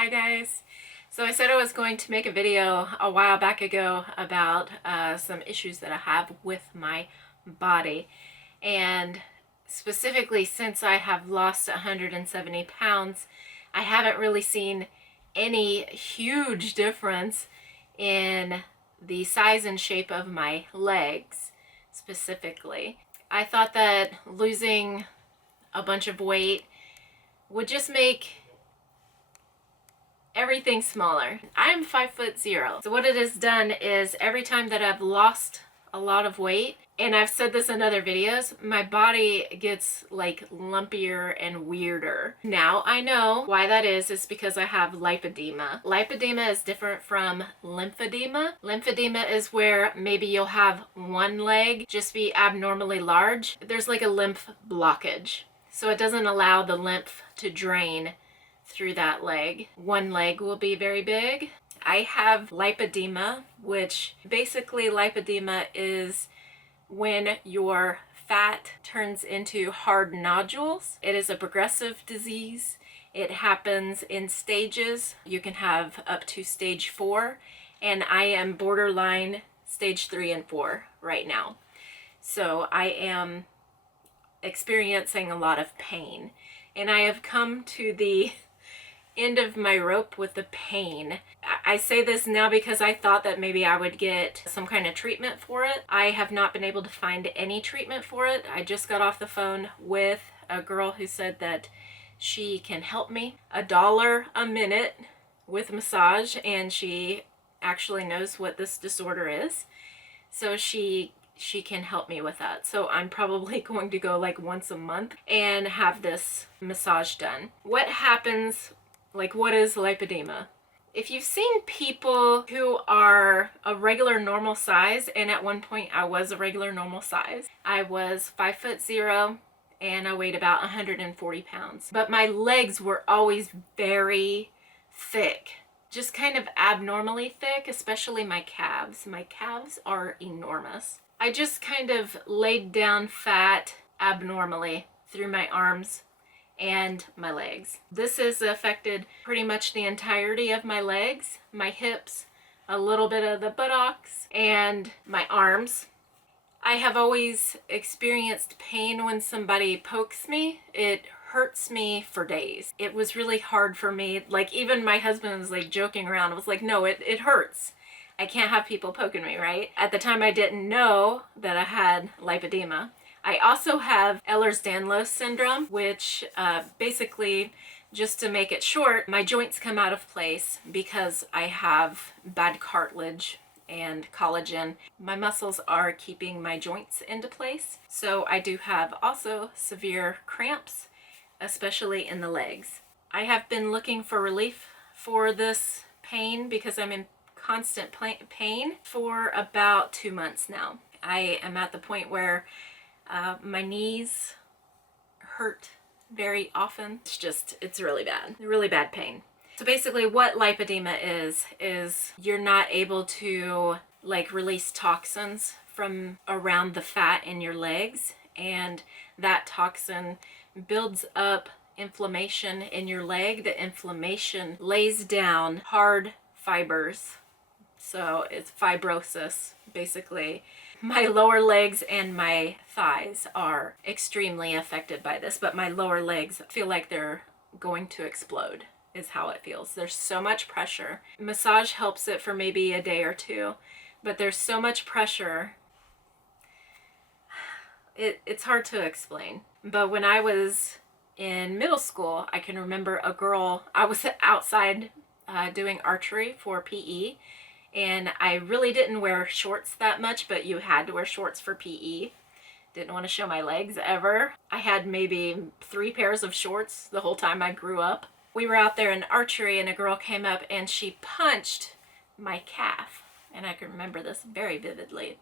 Hi guys. So I said I was going to make a video a while back ago about some issues that I have with my body, and specifically since I have lost 170 pounds, I haven't really seen any huge difference in the size and shape of my legs specifically. I thought that losing a bunch of weight would just make everything smaller. I'm 5'0". So what it has done is every time that I've lost a lot of weight, and I've said this in other videos, my body gets like lumpier and weirder. Now I know why that is because I have lipedema. Lipedema is different from lymphedema. Lymphedema is where maybe you'll have one leg just be abnormally large. There's like a lymph blockage. So it doesn't allow the lymph to drain through that leg. One leg will be very big. I have lipedema, which basically lipedema is when your fat turns into hard nodules. It is a progressive disease. It happens in stages. You can have up to stage 4, and I am borderline stage 3 and 4 right now. So I am experiencing a lot of pain, and I have come to the end of my rope with the pain. I say this now because I thought that maybe I would get some kind of treatment for it. I have not been able to find any treatment for it. I just got off the phone with a girl who said that she can help me. $1 a minute with massage, and she actually knows what this disorder is. So she can help me with that. So I'm probably going to go like once a month and have this massage done. What happens, like what is lipedema? If you've seen people who are a regular normal size, and at one point I was a regular normal size. I was 5'0" and I weighed about 140 pounds. But my legs were always very thick. Just kind of abnormally thick, especially my calves. My calves are enormous. I just kind of laid down fat abnormally through my arms and my legs. This has affected pretty much the entirety of my legs, my hips, a little bit of the buttocks, and my arms. I have always experienced pain when somebody pokes me. It hurts me for days. It was really hard for me. Like even my husband was like joking around. I was like, no, it hurts. I can't have people poking me, right? At the time I didn't know that I had lipedema. I also have Ehlers-Danlos syndrome, which basically, just to make it short, my joints come out of place because I have bad cartilage and collagen. My muscles are keeping my joints into place. So I do have also severe cramps, especially in the legs. I have been looking for relief for this pain because I'm in constant pain for about 2 months now. I am at the point where my knees hurt very often. It's really bad pain. So basically what lipedema is you're not able to like release toxins from around the fat in your legs, and that toxin builds up inflammation in your leg. The inflammation lays down hard fibers. So it's fibrosis, basically. My lower legs and my thighs are extremely affected by this, but my lower legs feel like they're going to explode, is how it feels. There's so much pressure. Massage helps it for maybe a day or two, but there's so much pressure. It's hard to explain. But when I was in middle school, I can remember a girl, I was outside doing archery for PE, and I really didn't wear shorts that much, but you had to wear shorts for PE. Didn't want to show my legs ever. I had maybe 3 pairs of shorts the whole time I grew up. We were out there in archery, and a girl came up and she punched my calf, and I can remember this very vividly.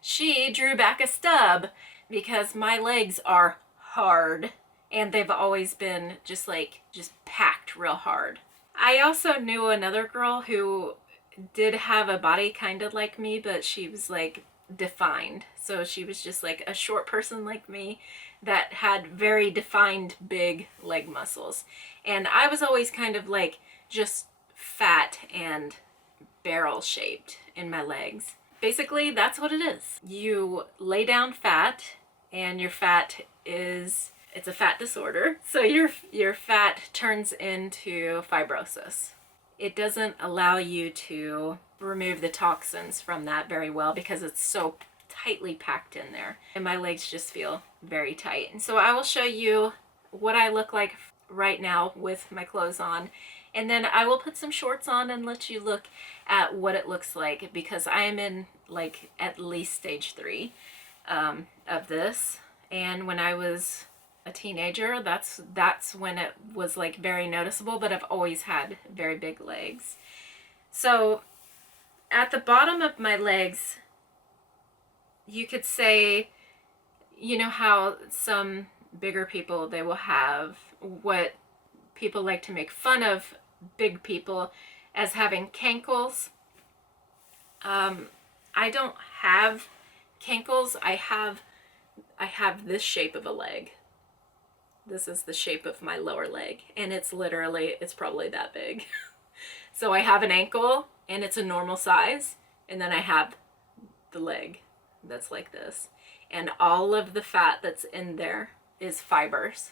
She drew back a stub because my legs are hard, and they've always been just packed real hard. I also knew another girl who did have a body kind of like me, but she was like defined. So she was just like a short person like me that had very defined big leg muscles. And I was always kind of like just fat and barrel shaped in my legs. Basically, that's what it is. You lay down fat, and your fat is, it's a fat disorder. So your fat turns into fibrosis. It doesn't allow you to remove the toxins from that very well because it's so tightly packed in there. And my legs just feel very tight. And so I will show you what I look like right now with my clothes on. And then I will put some shorts on and let you look at what it looks like, because I am in like at least stage 3 of this. And when I was a teenager, that's when it was like very noticeable, but I've always had very big legs. So at the bottom of my legs, you could say, you know how some bigger people, they will have what people like to make fun of big people as having cankles. I don't have cankles. I have this shape of a leg. This is the shape of my lower leg, and it's probably that big. So I have an ankle, and it's a normal size, and then I have the leg that's like this. And all of the fat that's in there is fibers.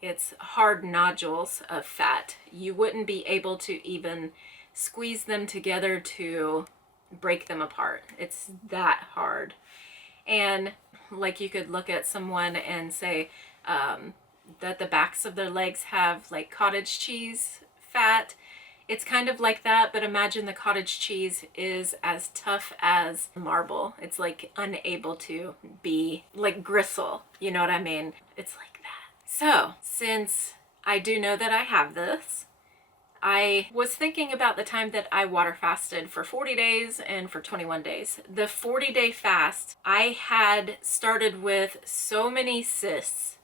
It's hard nodules of fat. You wouldn't be able to even squeeze them together to break them apart. It's that hard. And like you could look at someone and say that the backs of their legs have like cottage cheese fat. It's kind of like that, but imagine the cottage cheese is as tough as marble. It's like unable to be like gristle. You know what I mean? It's like that. So since I do know that I have this, I was thinking about the time that I water fasted for 40 days and for 21 days. The 40-day fast, I had started with so many cysts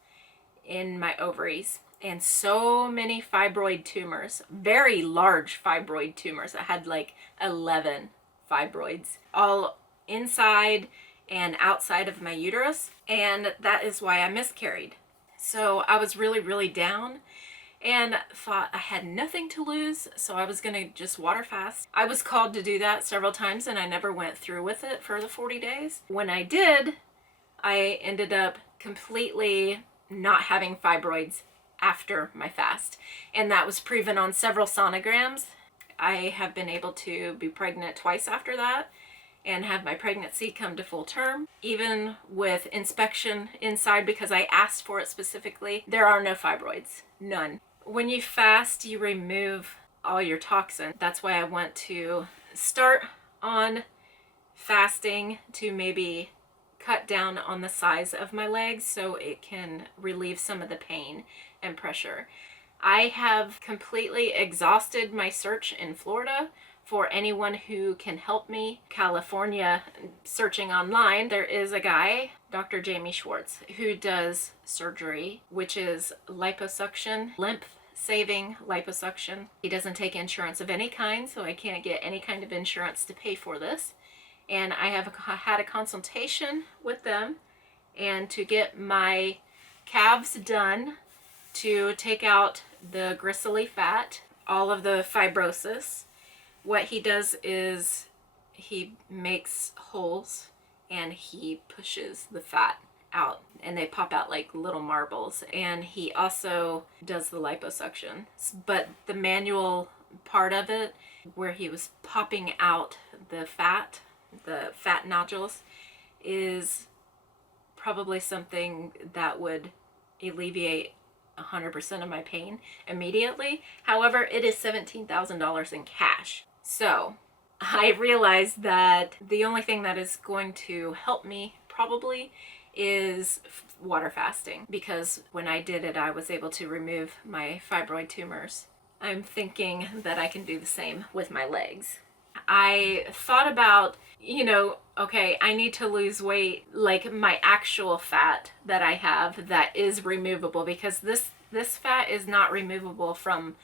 in my ovaries and so many fibroid tumors, very large fibroid tumors. I had like 11 fibroids, all inside and outside of my uterus, and that is why I miscarried. So I was really, really down and thought I had nothing to lose, so I was gonna just water fast. I was called to do that several times, and I never went through with it for the 40 days. When I did, I ended up completely not having fibroids after my fast, and that was proven on several sonograms. I have been able to be pregnant twice after that and have my pregnancy come to full term. Even with inspection inside, because I asked for it specifically, there are no fibroids, none. When you fast, you remove all your toxin. That's why I want to start on fasting to maybe cut down on the size of my legs so it can relieve some of the pain and pressure. I have completely exhausted my search in Florida for anyone who can help me. California, searching online, there is a guy, Dr. Jamie Schwartz, who does surgery, which is liposuction, lymph-saving liposuction. He doesn't take insurance of any kind, so I can't get any kind of insurance to pay for this. And I have had a consultation with them, and to get my calves done, to take out the gristly fat, all of the fibrosis. What he does is he makes holes and he pushes the fat out, and they pop out like little marbles. And he also does the liposuction. But the manual part of it, where he was popping out the fat nodules, is probably something that would alleviate 100% of my pain immediately. However, it is $17,000 in cash. So I realized that the only thing that is going to help me probably is water fasting, because when I did it, I was able to remove my fibroid tumors. I'm thinking that I can do the same with my legs. I thought about, okay, I need to lose weight, like my actual fat that I have that is removable, because this fat is not removable from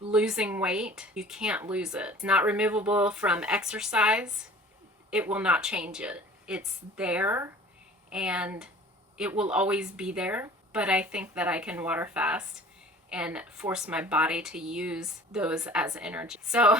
losing weight. You can't lose it. It's not removable from exercise. It will not change it. It's there and it will always be there. But I think that I can water fast and force my body to use those as energy. So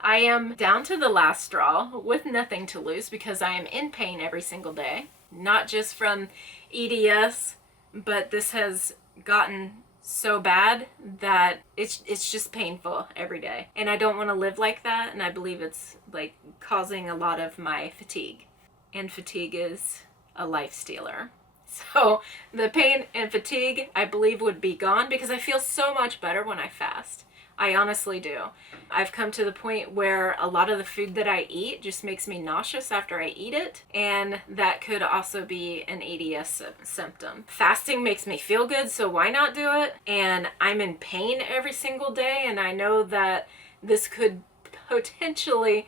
I am down to the last straw with nothing to lose because I am in pain every single day, not just from EDS, but this has gotten so bad that it's just painful every day. And I don't want to live like that, and I believe it's like causing a lot of my fatigue. And fatigue is a life stealer. So the pain and fatigue, I believe, would be gone because I feel so much better when I fast. I honestly do. I've come to the point where a lot of the food that I eat just makes me nauseous after I eat it, and that could also be an EDS symptom. Fasting makes me feel good, so why not do it? And I'm in pain every single day, and I know that this could potentially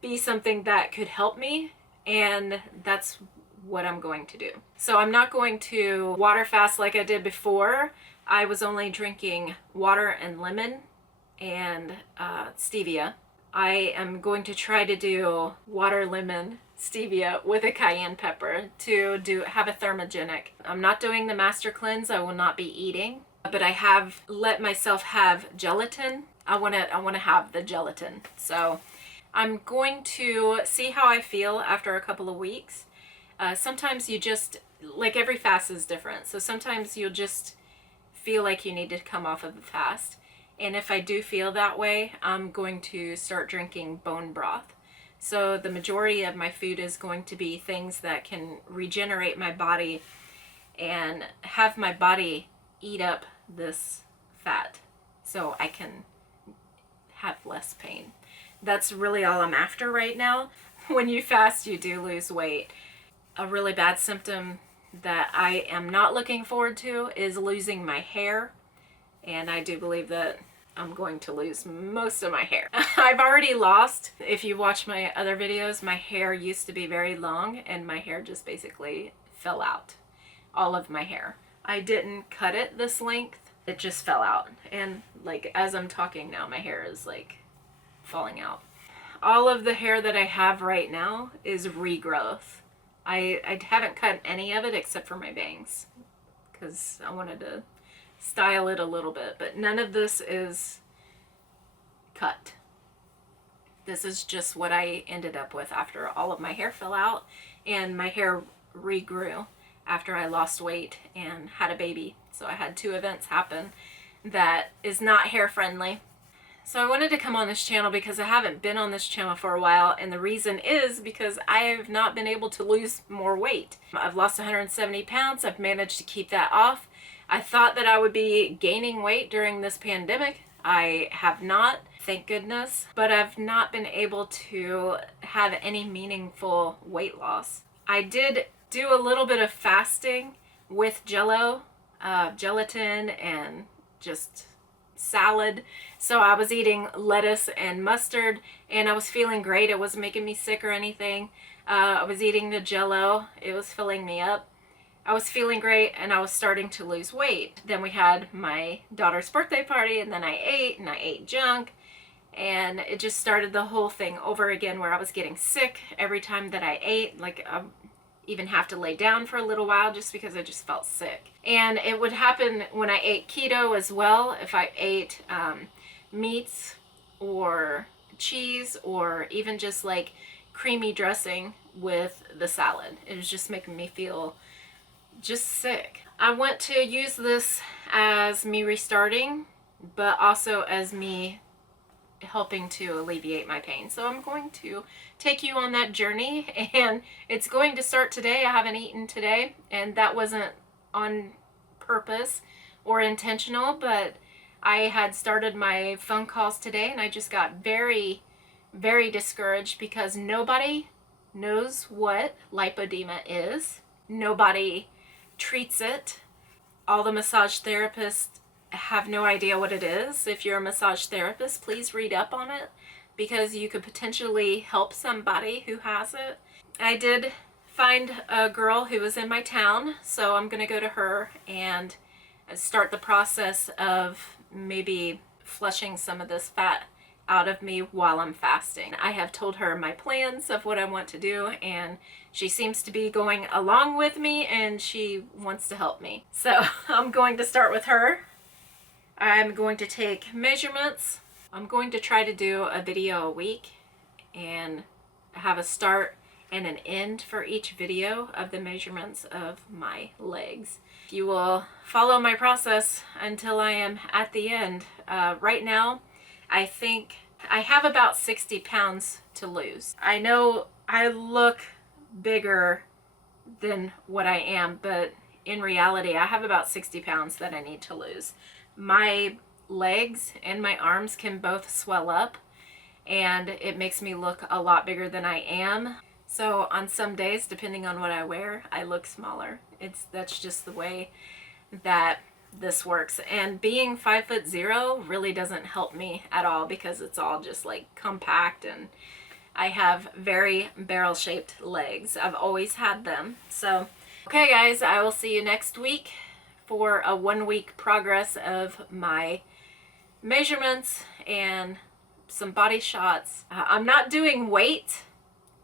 be something that could help me, and that's what I'm going to do. So I'm not going to water fast like I did before. I was only drinking water and lemon and stevia. I am going to try to do water, lemon, stevia with a cayenne pepper to have a thermogenic. I'm not doing the master cleanse. I will not be eating, but I have let myself have gelatin. I want to have the gelatin. So I'm going to see how I feel after a couple of weeks. Sometimes you just, like every fast is different. So sometimes you'll just feel like you need to come off of the fast. And if I do feel that way, I'm going to start drinking bone broth. So the majority of my food is going to be things that can regenerate my body and have my body eat up this fat so I can have less pain. That's really all I'm after right now. When you fast, you do lose weight. A really bad symptom that I am not looking forward to is losing my hair. And I do believe that I'm going to lose most of my hair. I've already lost, if you watch my other videos, my hair used to be very long and my hair just basically fell out. All of my hair. I didn't cut it this length. It just fell out. And like as I'm talking now, my hair is like falling out. All of the hair that I have right now is regrowth. I haven't cut any of it except for my bangs because I wanted to style it a little bit, but none of this is cut. This is just what I ended up with after all of my hair fell out, and my hair regrew after I lost weight and had a baby. So I had 2 events happen that is not hair friendly. So I wanted to come on this channel because I haven't been on this channel for a while, and the reason is because I have not been able to lose more weight. I've lost 170 pounds. I've managed to keep that off. I thought that I would be gaining weight during this pandemic. I have not, thank goodness, but I've not been able to have any meaningful weight loss. I did do a little bit of fasting with Jello, gelatin, and just salad. So I was eating lettuce and mustard, and I was feeling great. It wasn't making me sick or anything. I was eating the Jello. It was filling me up. I was feeling great, and I was starting to lose weight. Then we had my daughter's birthday party, and then I ate junk, and it just started the whole thing over again where I was getting sick every time that I ate. Like I even have to lay down for a little while just because I just felt sick. And it would happen when I ate keto as well. If I ate meats or cheese or even just like creamy dressing with the salad, it was just making me feel just sick. I want to use this as me restarting, but also as me helping to alleviate my pain. So I'm going to take you on that journey, and it's going to start today. I haven't eaten today, and that wasn't on purpose or intentional, but I had started my phone calls today, and I just got very, very discouraged because nobody knows what lipedema is. Nobody treats it. All the massage therapists have no idea what it is. If you're a massage therapist, please read up on it because you could potentially help somebody who has it. I did find a girl who was in my town, so I'm gonna go to her and start the process of maybe flushing some of this fat out of me while I'm fasting. I have told her my plans of what I want to do, and she seems to be going along with me, and she wants to help me. So I'm going to start with her. I'm going to take measurements. I'm going to try to do a video a week and have a start and an end for each video of the measurements of my legs. You will follow my process until I am at the end. Right now, I think I have about 60 pounds to lose. I know I look bigger than what I am, but in reality, I have about 60 pounds that I need to lose. My legs and my arms can both swell up, and it makes me look a lot bigger than I am. So on some days, depending on what I wear, I look smaller. That's just the way that this works. And being 5'0" really doesn't help me at all, because it's all just like compact, and I have very barrel-shaped legs. I've always had them. So, okay guys, I will see you next week for a 1-week progress of my measurements and some body shots. I'm not doing weight,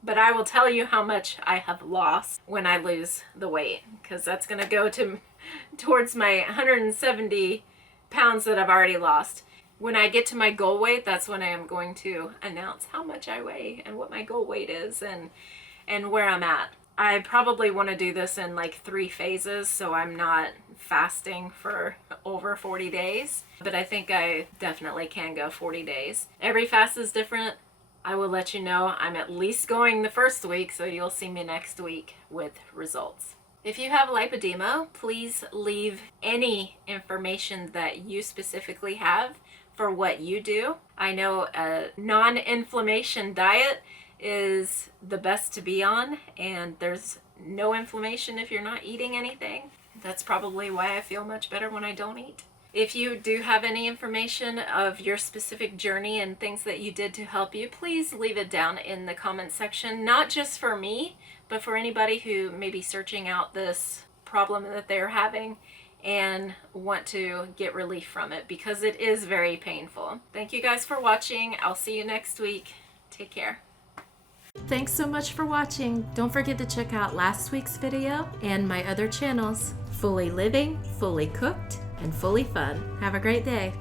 but I will tell you how much I have lost when I lose the weight, because that's going to go towards my 170 pounds that I've already lost. When I get to my goal weight, that's when I am going to announce how much I weigh and what my goal weight is and where I'm at. I probably want to do this in like 3 phases, so I'm not fasting for over 40 days. But I think I definitely can go 40 days. Every fast is different. I will let you know. I'm at least going the first week, so you'll see me next week with results. If you have lipedema, please leave any information that you specifically have for what you do. I know a non-inflammation diet is the best to be on, and there's no inflammation if you're not eating anything. That's probably why I feel much better when I don't eat. If you do have any information of your specific journey and things that you did to help you, please leave it down in the comment section, not just for me, but for anybody who may be searching out this problem that they're having and want to get relief from it, because it is very painful. Thank you guys for watching. I'll see you next week. Take care. Thanks so much for watching. Don't forget to check out last week's video and my other channels, Fully Living, Fully Cooked, and Fully Fun. Have a great day.